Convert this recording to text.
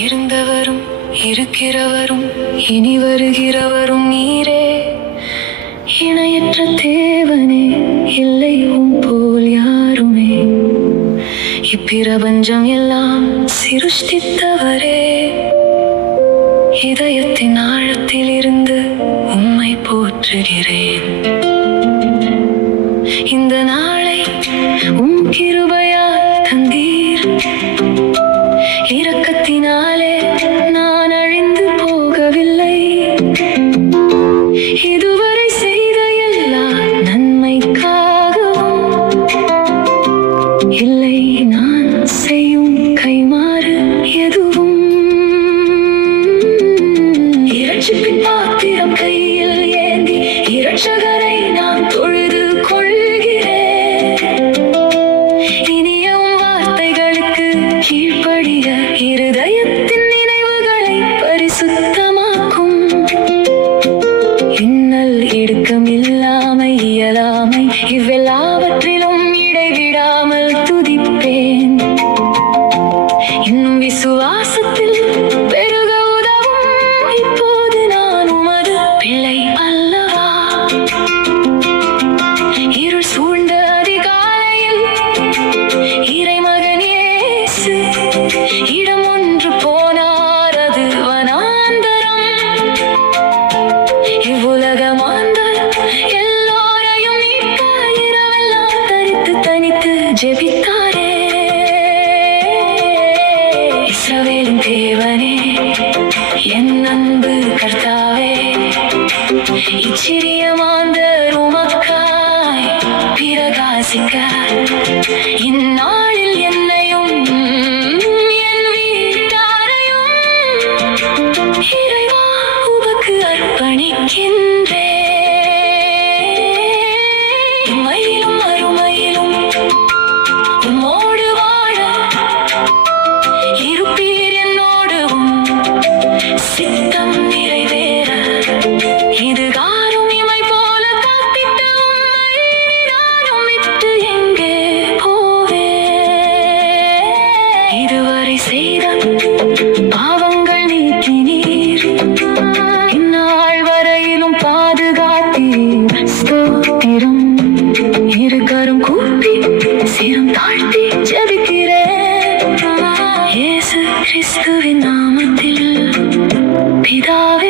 இருந்தவரும் இருக்கிறவரும் இனி வருகிறவரும் நீரே, இணையற்ற தேவனே, இல்லை உம் போல் யாருமே. இப்பிரபஞ்சம் எல்லாம் சிருஷ்டித்தவரே, இதயத்தின் ஆழத்தில் இருந்து உம்மை போற்றுகிறேன். இந்த நாளை உம் கிருபையால் தந்தீர், இரக்கத்தினாலே நான் அழிந்து போகவில்லை. இதுவரை செய்த எல்லா நன்மைக்காகவும் இல்லை நான் செய்யும் கைமாறு எதுவும். இரட்சிப்பின் பாத்திரம் கையில் ஏந்தி இரட்சகரை நான் தொழுது கொள்கிறேன். இனிய வார்த்தைகளுக்கு கீழ்ப்படிய இருதயத்தின் நினைவுகளை பரிசுத்தமாக்கும். இன்னல் இடுக்கம் இல்லாமை இயலாமை இவ்வெல்லாவற்றிலும் இடைவிடாமல் துதிப்பேன். இன்னும் விசுவாசத்தில் பெருக உதவும். இப்போது நான் உமது பிள்ளை அல்லவா. இருள் சூழ்ந்த அதிகாலையில் இறைமகன் இயேசு இடம் ஒன்று போனார், அது வனாந்தரம். இவ்வுலக மாந்தர் எல்லோரையும் மீட்க இரவெல்லாம் தனித்து தனித்து ஜெபித்தாரே. இஸ்ரவேலின் தேவனே, என் அன்பு கர்த்தாவே, இச்சிறிய மாந்தர் உமக்காய் பிரகாசிக்க இந்நாளில் என்னையும் என் வீட்டாரையும் இறைவா உமக்கு அர்ப்பணிக்கின்றேன். இம்மையிலும் மறுமையிலும் உம்மோடு வாழ இருப்பீர் என்னோடு. சித்தம் நிறைவேற இதுகாரும் இமை போல காத்திட்ட உம்மை நானும் விட்டு எங்கே போவேன். இதுவரை செய்த பாவங்கள் நீக்கினீர், இந்நாள் வரையிலும் பாதுகாத்தீர். ஸ்தோத்திரம். இரு கரம் கூப்பி சிரம் தாழ்த்தி ஜெபிக்கிறேன். இயேசு கிறிஸ்துவின் நாமத்தில் பிதாவே.